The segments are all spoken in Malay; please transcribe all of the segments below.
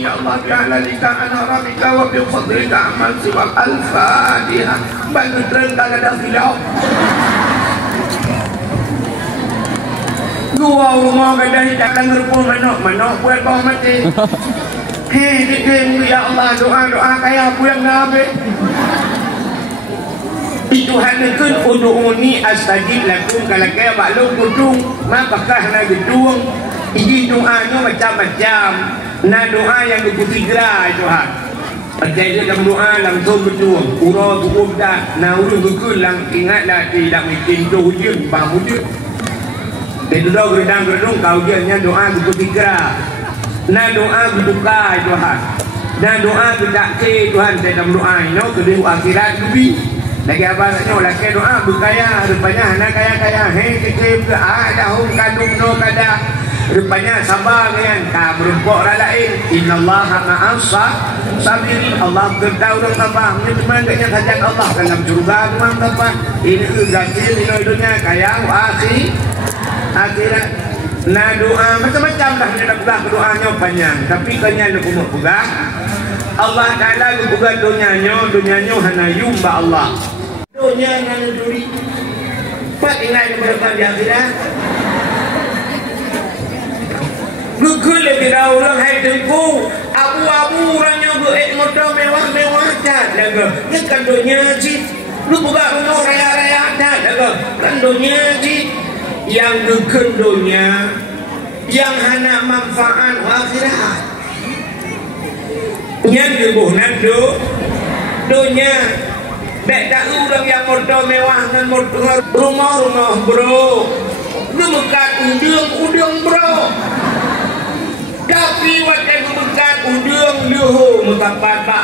ya Allah bi'ala lika anarabika wa bi'fadlika amal siwak al-Fatihah. Bantu terengkal ada silau. Gua rumah kadang hidangan ngerupun manok buat bawah mati. Hei dikeng ya Allah doa kayak aku yang nabi. Tuhan itu udu'uni astajib lakum. Kalau kaya maklum kudung mapakah na gedung. Ini doanya macam-macam. Nah doa yang ketiga Tuhan. Percaya dalam doa langsung berdoa. Urau tubuh dah. Nah urut berkulang. Ingatlah tidak mungkin tu hujan bangun hujan. Dia doa gerendang-gerendung kau ujiannya doa ketiga. Nah doa berduka Tuhan. Nah doa berdakwah Tuhan dalam doa ini kedua akhirat lebih. Lagi apa nak lagi doa berkaya rupanya anak kaya hei kita ada hum kandung no kada rupanya sabar kan tak berumpuk lain innallaha ma'as sabirin. Allah bertahu orang sabar ni cuma agaknya saja Allah dalam surga memang sabar ini ganti dunia kaya akhirat. Nah doa macam-macam dah nak doanya panjang tapi kenyal nak umur juga Allah Ta'ala bukan dunianya hanya yumba Allah. Dunia hanya duri. Pak ingat kepada di akhirat. Gugul lebih orang hai tengku. Abu-abu orangnya motor mewah-mewah dah. Ini kan dunia sih. Lu buka rumah raya-raya dah. Kan dunia sih. Yang gugul dunia. Yang hanya manfaat akhirat. Yang dibuhnan dunia. Tak tahu orang yang motor mewah dengan motor rumah bro. Lu bukan udung bro. Tapi waktu itu bukan udung luhu. Mutapat bak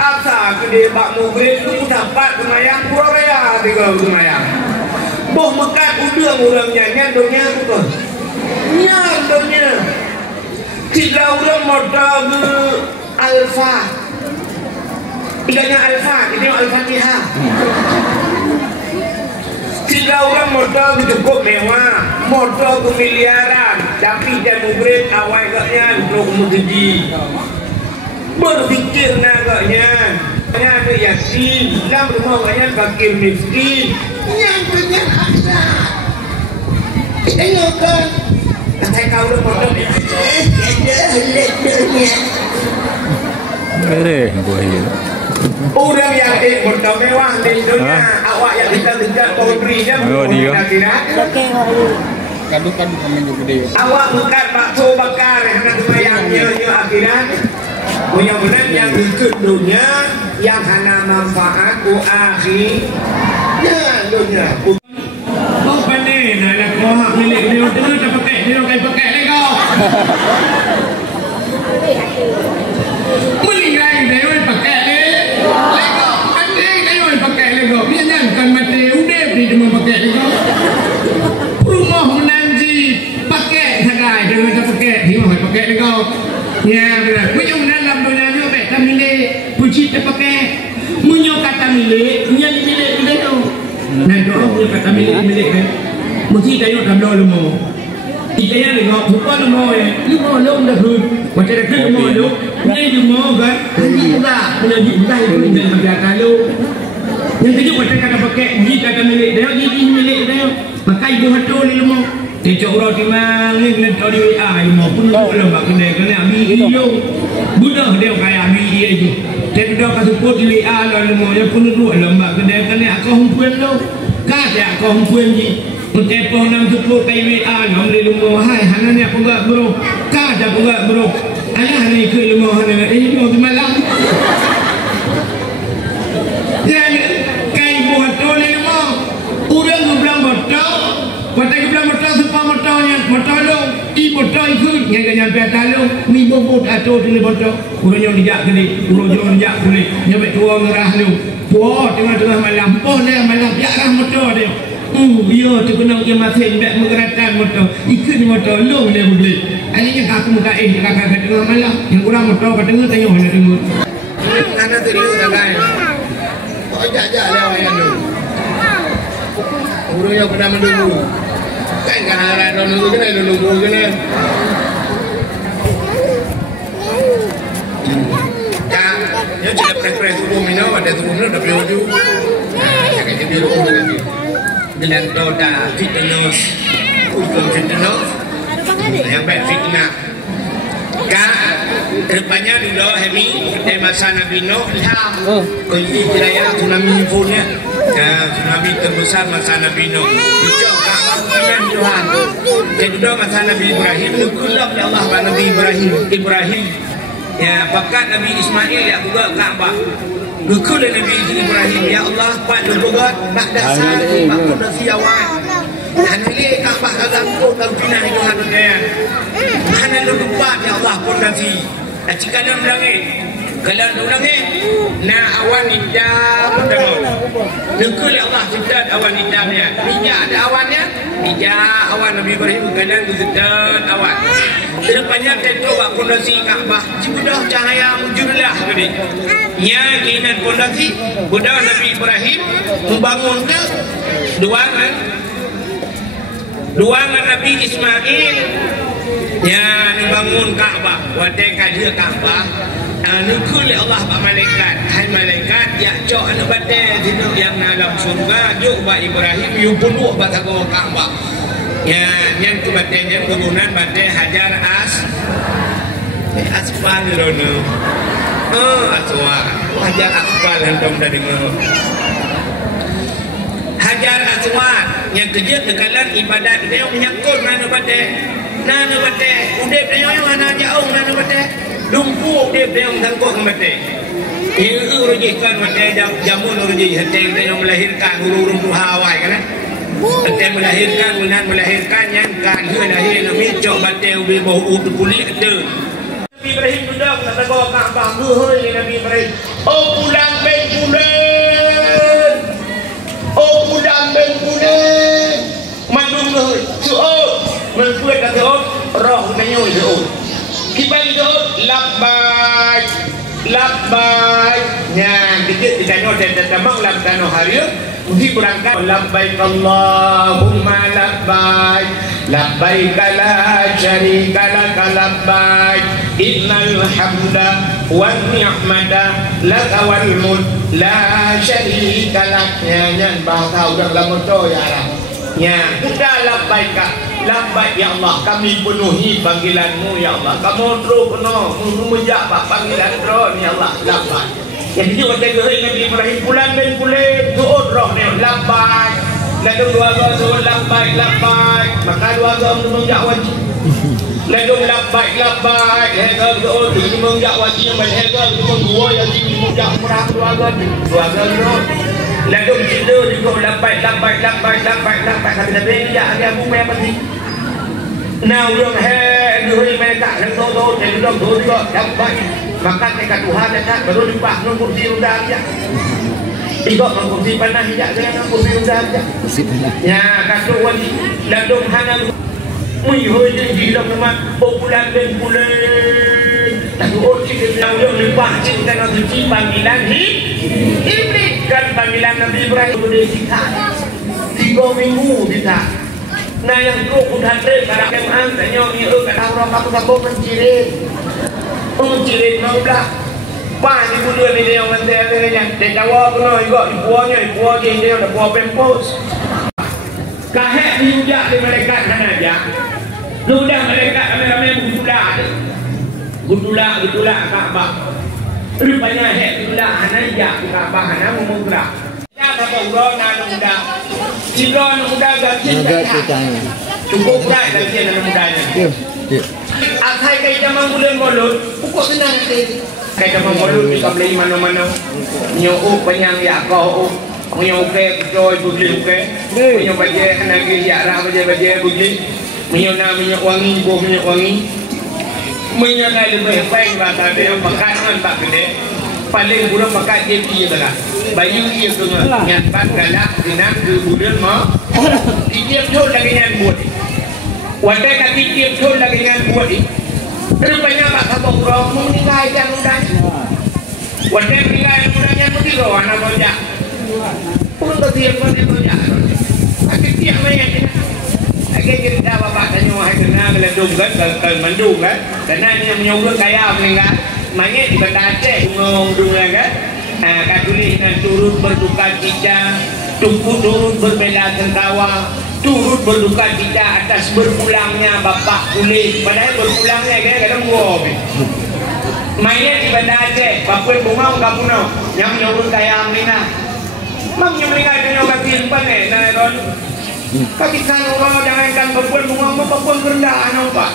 asa gede bak mugrid. Lu mutapat kemayang pura raya tiga kemayang. Boh bukan udung orangnya dunia tu. Dunia. Tidak orang motor Alfa. Iganya Alfa, ini Al-Fatihah. Tidak orang motor cukup mewah, motor miliaran, tapi dia mugrid awal agaknya untuk mengaji. Berfikir agaknya, ada yatim, dalam rumah agaknya fakir miskin. Yang punya aksa. Tengok kan, saya kau orang motor orang yang motor mewah di dunia, awak yang kita kejar pemberinya kadu-kadu kami juga dia. Awak bukan bakso bakar yang semayangnya akhirat. Punya benar yang ikut dunia, yang hanya manfaat akhir. Ya dunia. Oh pandai, nak kohak milik dia tengah tak pakai, dia pakai lego. Meninggal dia pakai lego. Pandai dia pakai lego. Dia jangan mati udah dia cuma pakai lego. Rumah menanti pakai sagai dia tak pakai, dia mau pakai lego. Ya benar. Punya dalam dunia ni baik tak milik, puji tak pakai. Punya kata milik, punya milik tu. Nah doa punya kata milik kan. Mesti dia nak doa lemo. Kita yang dengar bukan lemo ya. Lemo dah tu. Macam dah lemo tu. Ni lemo kan. Ini juga menjadi budaya itu dalam biasa lu. Yang tujuh macam kata pakai ni kata milik dia, ni milik dia. Maka ibu hatu ni lemo. Dia cakap di mana ni kena tahu di WA lemo pun lembak kena ambil dia. Budak dia kaya ambil dia itu. Dia dah kasih support di WA lemo yang pun dulu lembak kena aku humpuan lu. Kata aku humpuan ni. Telepon nang support di WA nam le lemo hai hana ni aku enggak bro. Kata aku enggak bro. Ayah ni ke lemo hana mau di malam. Yang kai buat tu lemo. Urang bilang betul. Kata bilang betul supaya motornya motor lu. Motor ikut yang nyampe talu mi bobot atau di motor. Urang dijak kali, urang dijak kali. Nyampe tua ngerah lu. Wah, tengah-tengah malam. Dia malam biarlah motor dia. Dia tu kena dia mati back menggerakkan motor. Ikut motor lu dia beli. Akhirnya aku muka kakak tengah malam. Yang kurang motor kat tengah tengok mana tengok. Ana teriu dah kan. Oh jak-jak lah yang tu. Urang yang pernah menunggu. Kan harap nunggu kena. Kan, dia tidak pres-pres tubuh minum, ada tubuh minum, ada baju. Nah, saya dia rumah lagi. Dengan doda fitness, hukum fitness, yang baik fitnah. Kan, depannya dulu Hemi, masa Nabi Nuh, Ilham, kunci wilayah tsunami punya, tsunami terbesar masa Nabi Nuh. Itu Kaabah Tuhan. Jadi dulu masa Nabi Ibrahim, kulab ya Allah Nabi Ibrahim. Ya, pakat Nabi Ismail ya juga Kaabah. Dukul Nabi Ibrahim ya Allah pak juga nak dasar pak Nabi awal. Hanili Kaabah dalam kota pinah itu hadanya. Mana lupa ya Allah pun Nabi. Jika dalam langit, kalau dalam langit, na awan hijab bertemu. Dukul ya Allah sudah awan hijabnya. Hijab ada awannya. Hijab awan Nabi Ibrahim kadang sudah awan. Depannya tentu buat fondasi Kaabah. Sudah cahaya mujurlah tadi. Nya keinginan fondasi budak Nabi Ibrahim membangun ke duangan Nabi Ismail. Nya membangun Kaabah. Wadai kaji Kaabah. Nukul Allah pak malaikat. Hai malaikat ya cok anu badai dinu yang dalam surga juk buat Ibrahim yu puluh batago Kaabah. Ya, yang kebatenya kegunaan badai hajar aspal lono. Aswar. Hajar aspal hendak dah dengar. Hajar aswar yang kejut dekalan ibadat dia menyangkut nana badai. Nana badai, udep dia yang mana jauh nana badai. Lumpuh udep dia yang tangguh badai. Ini rujikan badai jamun ruji hati dia yang melahirkan huru-huru Hawai kan? Ketika melahirkan yang kan dia lahir Nabi cok batai ubi bau ubi kulit ada. Nabi Ibrahim sudah kata bawa Kaabah muhul Nabi Ibrahim. Oh pulang ben pulang. Oh pulang ben pulang. Mandung muhul. Suot. Menpuat kata suot. Roh menyu suot. Kibali suot. Labbaik. Labbaik. Yang kejut ditanya dan tamang lam tanah hari. Di berangkat labbaik Allahumma labbaik labbaik la syarika lak labbaik innal hamda wan ni'mata lak wal mulk la syarika lak nyan bahasa udah lama tu ya Allah ya udah labbaik ya Allah kami penuhi panggilanmu ya Allah kamu terus penuh menjawab panggilan terus ya Allah labbaik. Jadi dia kata Nabi Ibrahim pulang ben pulang suut roh ni labbaik. Lalu dua suut labbaik. Maka dua untuk mengjak wajib. Lalu labbaik. Hega suut itu mengjak wajib yang hega itu menggua yang tinggi mengjak perang dua suut. Lalu kita juga labbaik. Kata Nabi ya dia pun memang mesti. Now yang dua mereka yang tu jadi dua juga labbaik. Maka dekat Tuhan dekat baru dipah nung kursi roda aja. Tiga kursi panah hijak dengan kursi roda aja. Ya kata wali ladung hanam muyuh jadi dalam nama bulan ben bulan. Lalu orang kita yang dipah cinta nak suci panggilan iblis kan panggilan Nabi Ibrahim sudah kita 3 minggu kita. Nah yang tu udah ada kalau kemang tanya ni kata orang aku mencirit. Mencirit mau dah. Pak ni budak ni dia yang nanti dia tawa kena juga ibuanya dia dah buat pempos. Kahek diujak di malaikat sana aja. Sudah malaikat ramai-ramai gutulak Kaabah. Rupanya hek gutulak hanajak Kaabah hana menggerak. Ya kata urang nak muda. Sidon muda gaji. Cukup berat gaji anak mudanya. Akhai kai jamang bulan mulut, pukul senang hati. Kai jamang mulut ni kau beli mana-mana. Nyok penyang ya kau, nyok ke joy beli ke, nyok baje nagi ya rah baje beli, nyok wangi boh nyok wangi, nyok lagi lebih baik bahasa dia makanan tak gede. Paling burung pakai jeti je lah. Bayu dia tu nyampan galak dinak ke bulan mah. Tiap jol lagi nyan buat. Wadai kaki tiap jol lagi nyan buat. Rupanya pak kapok roh meninggal yang mudah. Wadai meninggal yang mudahnya mesti roh anak bocah. Pun ketiap pun itu ya. Kaki tiap macam. Lagi kita bapak tanya wahai kena geladung kan, kalau mandung kan, karena yang menyuruh kaya meninggal. Mangit di Banda Aceh ngomong dulu kan. Katulis dan turut berduka cita, turut berbela sungkawa, turut berduka cita atas berpulangnya Bapak Kulit. Padahal berpulangnya kadang-kadang gua. Mangit di Banda Aceh, Bapak bunga enggak puno, yang nyurut kaya amlina. Mang yang meninggal dengan batin panen, nah kon. Kaki kalau jangankan Bapak bunga, Bapak rendah pak.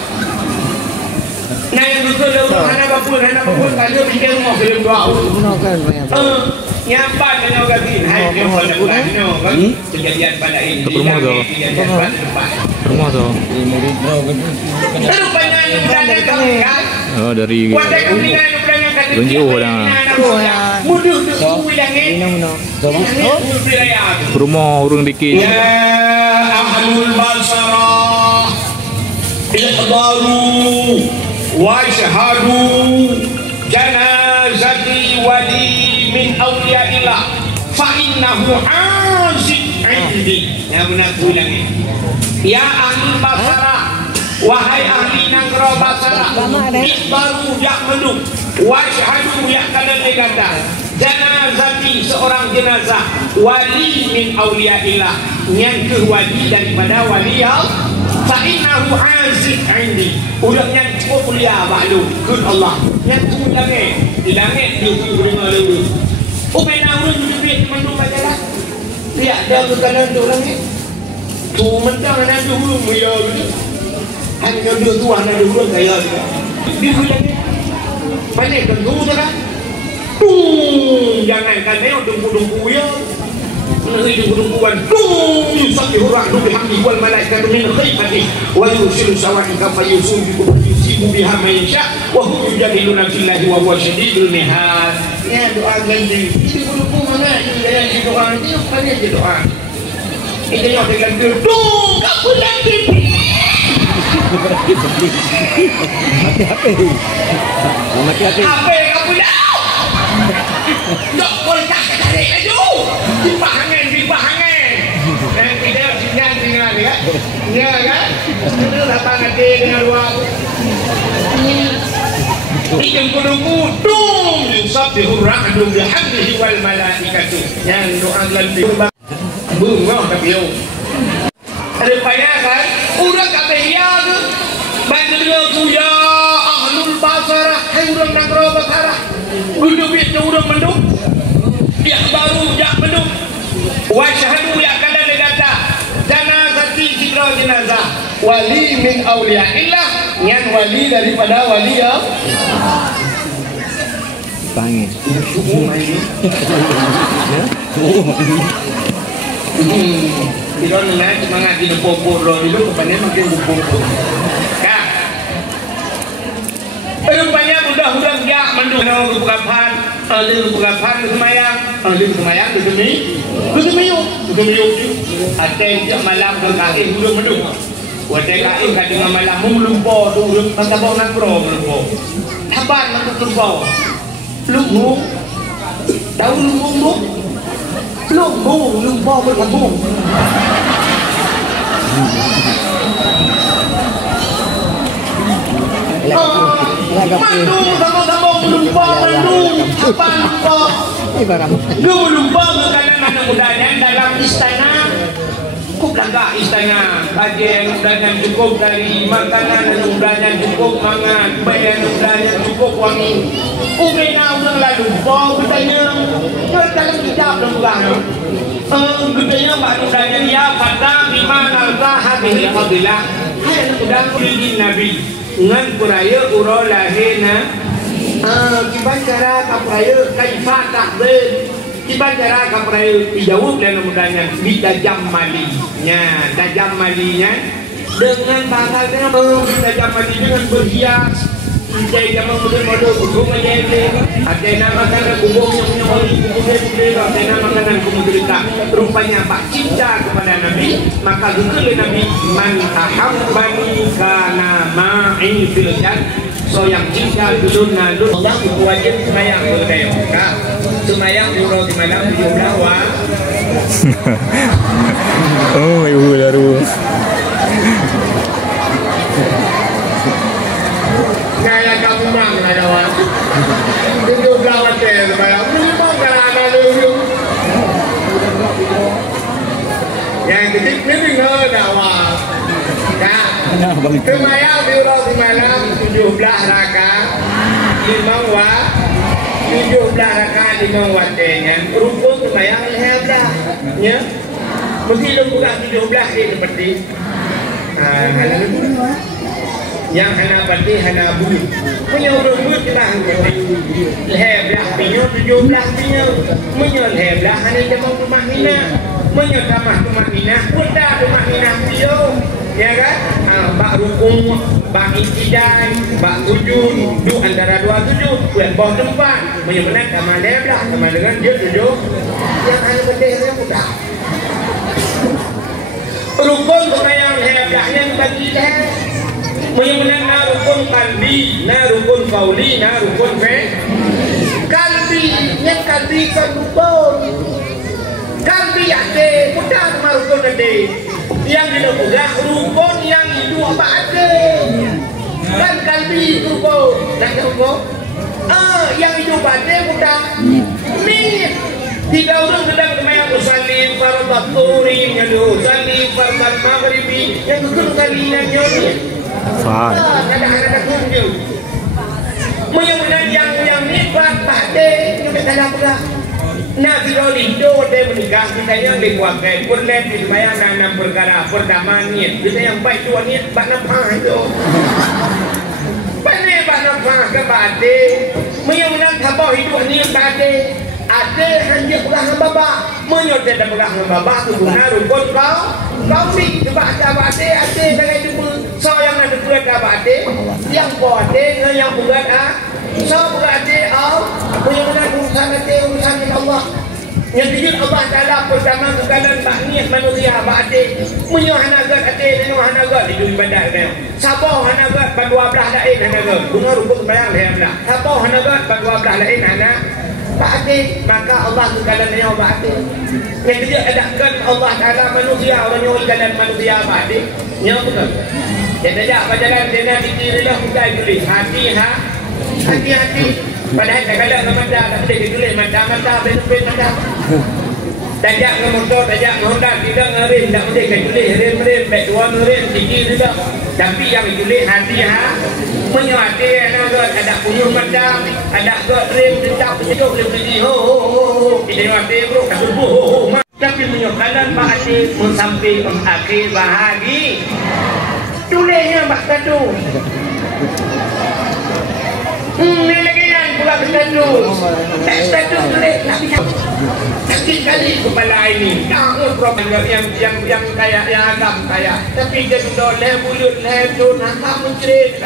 Nah yang betul dah anak Bapak kalau bikin mau film doa. Nyampan dengan batin, hai film pada bulan ini kan. Kejadian pada ini. Rumah tu. Rupanya yang berada kami kan. Oh dari. Tunjuk dah. Mudah tu bilangin. Rumah urang dikit. Ya ahlul basarah ihdaru washhadu janazati wali min awliyaillah fa innahu aziz indi. Ya benar tu bilangin. Ya ahlul basarah, wahai ahli negara basarah, ihdaru ya'malu washhadu ya'kana negata janazati seorang jenazah wali min awliyaillah yang wali daripada wali fa innahu aziz indi. Udah yang cukup mulia maklum kun Allah yang tu di langit dia dengar dulu. Upena urang duit mendu bajalah dia dah berkalan tu langit tu mentang ada dulu mulia dulu hanya dua tuan ada dulu kaya dia bilang banyak tentu kan. Jangankan dia dumpu-dumpu ya. Melalui dumpu-dumpuan. Yusabbihu ar-ra'du bihamdihi wal malaikatu min khifatihi wa yursilu sawa'iqa fayusibu biha man yasha wa hum yujadiluna fillahi wa huwa shadidul mihal. Ya doa ganti. Dumpu-dumpu mana yang di doa itu banyak di doa. Itu yang dengan gedung kapulan pipi. Hati-hati. Apa kapulan? Dok kolkak tarik laju. Dipahangan. Dan kita tinggal kan? Ya kan? Kita datang nanti dengan dua. Ikan kuduku dum yusabbihu ar-ra'du bihamdihi wal malaikatu. Yang doa ganti bunga tapi yo. Ada payah kan? Udah kata ya tu. Bantu dia ya ahlul basarah, hai urang negara basarah. Udah itu urang menduk. Dia baru jak menduk. Wa syahadu ya kada negata. Janazati zikra jenazah. Wali min awliyaillah, yang wali daripada wali ya. Panggil. Kita nak semangat di popo roh dulu kepada makin popo. Kak. Rupanya mudah-mudahan dia mendukung kebukapan, alih kebukapan semayang demi aten jam malam berkain belum mendukung. Wadah kain kadang malam melumpo tu masa bau nak pro melumpo. Haban melumpo. Lumbu. Tahu lumbu? Lumbu berkabung. Mandu sama-sama lumbu apa lumbu makanan anak mudanya dalam istana. Langkah istana kajian udahnya cukup dari makanan udahnya cukup mangan bayan udahnya cukup wangi umena udah lalu bau katanya dalam kitab lembaga katanya mbak udahnya ya pada dimana Allah hadil fadilah hai udah kulin nabi ngan kuraya uro lahena kiban cara kapraya kaifa takbir kiban cara kapraya dijawab dan mudahnya bidajam malinya dajam malinya dengan tanggal bidajam mali dengan berhias jadi zaman model kubung aja ada nama karena kubung yang punya wali kubung ada nama kanan kubung cerita rupanya pak cinta kepada Nabi maka dukul Nabi man ahabbani kana ma'i fil jannah. So yang cinta dulu nalur Allah wajib semayang boleh kak semayang dulu di malam di Jawa. Oh ibu baru kayak kamu bang ada awak. 17 hotel bayar. Memang kerana dulu. Yang kecil ni dengar tak awak. Tak. Semayang diurang semalam 17 rakaat 5 watt 17 rakaat 5 watt dengan rukun semayang alhamdulillah ya. Mesti lu buka 17 ni seperti yang hana pati hana bulu punya rambut lah alhamdulillah punya 17 punya punya alhamdulillah hana jamak rumah mina punya kamar rumah mina punda rumah mina dia ya kan? Bak rukun, bak intidai, bak sujud, duduk antara dua sujud, buat bawah tempat, menyebutkan kamar leblah, kamar dengan dia sujud, yang hanya penting yang mudah. Rukun semayang leblah yang bagi leh, menyebutkan rukun kalbi, rukun kauli, rukun kalbi, yang kalbi kan rukun. Kalbi ada, mudah sama rukun ada. Yang dilakukan rukun yang itu apa ada? Kan kalbi rukun, nak rukun? Yang itu ada mudah. Ni 3 orang sedang semayang usalim fardhu tuhri, yang usalim fardhu maghribi, yang kedua kali nanya ni. Ada kunjung. Menyebutkan yang ni pada yang tak ada. Nabi Rolindo dia menikah kita yang dikuakai pun lem di semayang nanam perkara pertama niat kita yang baik dua niat bak nampak itu pandai bak nampak ke bade menyebutkan tabau hidup niat bade ada hanya pegang baba menyodek dan pegang baba tu guna rukun kau ni sebab ada bade ada dengan itu so yang ada buat bade yang bade yang buat so berada menyebutkan urusan Allah yang dijud Allah Ta'ala pertama kekalan bakniat manusia ba'adik menyuh hanagat adik menyuh hanagat hidup ibadat dia sabah hanagat pada 12 lain hanagat bunga rukun bayang dia sabah hanagat pada 12 lain anak ba'adik maka Allah kekalan dia ba'adik yang dijud adakan Allah Ta'ala manusia orang yang kekalan manusia ba'adik yang betul dia tajak berjalan dengan dikirilah bukan tulis hati-hati padahal tak ada mata tak boleh ditulis mata ben mata tajak ke motor tajak ke Honda tidak ngerin tak boleh ditulis rem baik dua ngerin tinggi sudah tapi yang ditulis hati menyuati ada punya mata ada ke rem tetap sejuk boleh ho kita mati bro kasut ho tapi menyukalan Pak Hati sampai akhir bahagi tulisnya Pak Kadu ni lagi yang pula berstatus status tulis sakit kali kepala ini problem yang kaya yang agam kaya tapi dia sudah bulut jun hangga mencerit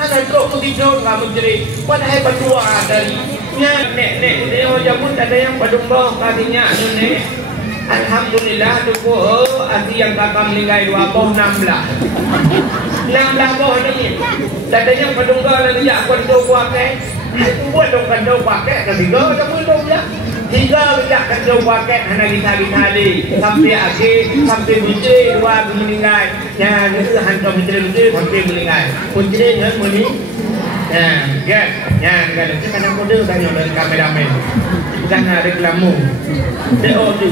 anak truk begitu hangga mencerit padahal berdua dari nek dia jamun ada yang padumba kadinya ni alhamdulillah tuku hati yang kakak meninggal 2 boh 16 boh ni dadanya padungga lagi ya kondo pakai buat dong kondo pakai ketiga ada belum ya 3 bijak kondo pakai hana kita sampai akhir sampai biji 2 meninggal ya itu hantar biji sampai meninggal biji yang meni kan kan kadang kode tanya dari kameramen bukan reklamu DO tu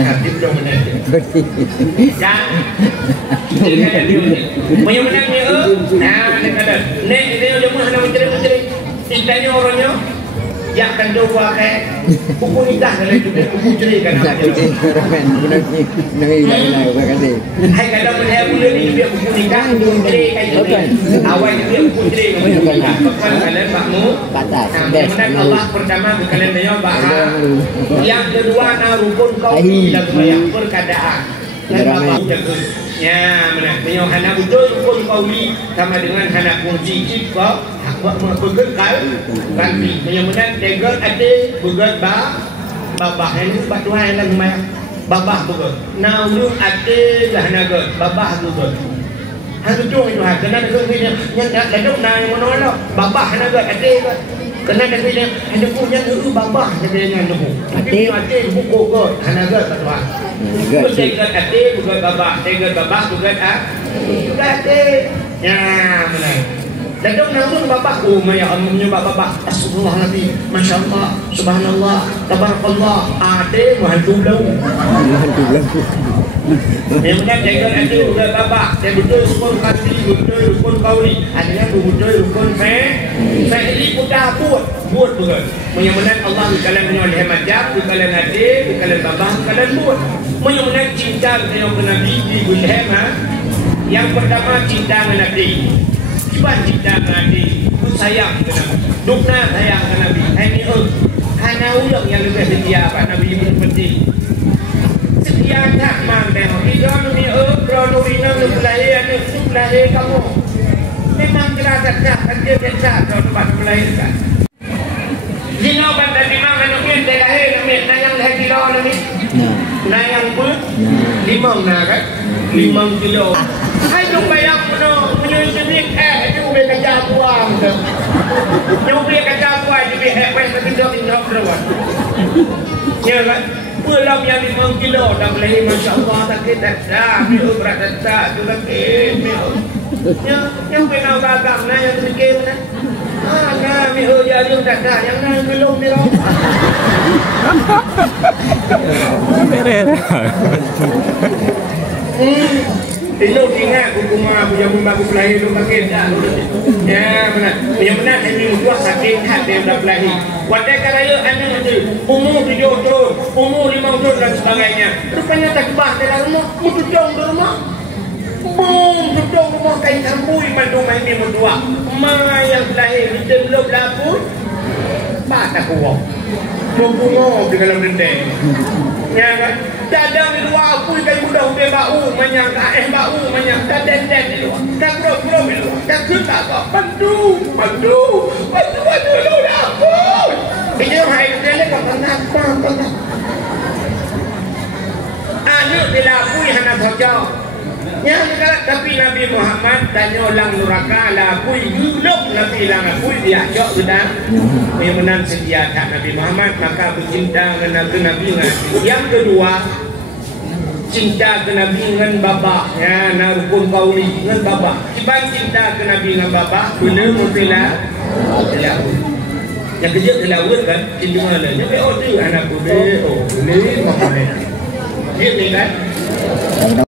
habis dong mana ya menyebutkan ni nek dia cuma hanya mencari istilahnya orangnya yang akan coba buku nikah dalam juga buku cerai kan hai kadang melihat bulan ni dia buku nikah cerai kayak awal dia buku cerai bukan kalian makmu kemudian Allah pertama kalian dia bahas yang kedua rukun kau dalam yang perkadaan dan bapak ya mana punya anak betul pun kauli sama dengan anak kunci kau bergerak nanti kemudian tegar ada bergerak babah ini sebab Tuhan yang nama babah bergerak namun ada lah naga babah bergerak hanya tu itu kerana kerana yang tak ada yang mana babah naga ada kerana kerana ada punya itu babah dengan tu tapi ada buku kot naga Tuhan tegar ada bergerak babah tegar babah bergerak ada ya mana Dadang namun bapak maya amnya bapak Astagfirullah Nabi, Masya Allah, Subhanallah, Tabarakallah, ade mahantu belau. Yang mana jaga nanti udah bapak, saya betul rukun kasih, betul rukun kauli, adanya betul rukun ini udah buat betul. Menyamunan Allah kalian menyoleh majak, kalian ade, kalian bapak, kalian buat. Menyamunan cinta dengan Nabi di Gulhema. Yang pertama cinta dengan Nabi. Cuba cinta dengan Nabi, sayang dengan Nabi, dukna sayang dengan Nabi. Ini karena ulang yang lebih setia Pak Nabi itu penting. Setia tak mandang, tidak ni kalau ni nak melahir, ni melahir kamu. Memang kerana tak kerja tak kalau tempat melahirkan. Jino pada memang anak ni lahir, yang lahir kilo ni, yang pun 5 kan, 5 kilo. Hai dong bayang puno, menyusun itu berkaca buang tu. Yang berkaca buang jadi wes tidak berapa. Ya kan? Pulau yang 5 kilo dah boleh Masya Allah sakit dah, berat dah, tu sakit. Yang kenal gagang na yang mikir na. Nah, jadi dah yang na belum ni loh. Itu ingat hukumah punya bagus lahir tu pakai dah. Ya benar. Yang benar ini dua sakit hati dah lahir. Wadah kerana anak itu umur 7 tahun, umur 5 tahun dan sebagainya. Rupanya tak bah dalam rumah, mutujong di rumah. Boom, tutong rumah kain kambui mandu main ni berdua. Ma yang lahir itu belum lapun. Pak tak kuat. Membunuh di dalam dendeng. Ya kan? Dadang di luar pun kayu mudah dia bau manyang bau manyang dan di luar. Tak bro di luar. Tak suka kok. Bantu lu dapur. Ini hai dia kok pernah. Anu dilapui hana saja. Ya tapi Nabi Muhammad tanya orang neraka lapui hidup Nabi lang lapui dia jauh sudah menang setia tak Nabi Muhammad maka bercinta dengan Nabi. Yang kedua cinta ke Nabi dengan bapa ya narukun kauli dengan bapa. Kiban cinta ke Nabi dengan bapa benar mutilah. Yang kerja telawut kan cinta mana dia tu anak boleh boleh apa dia ni kan.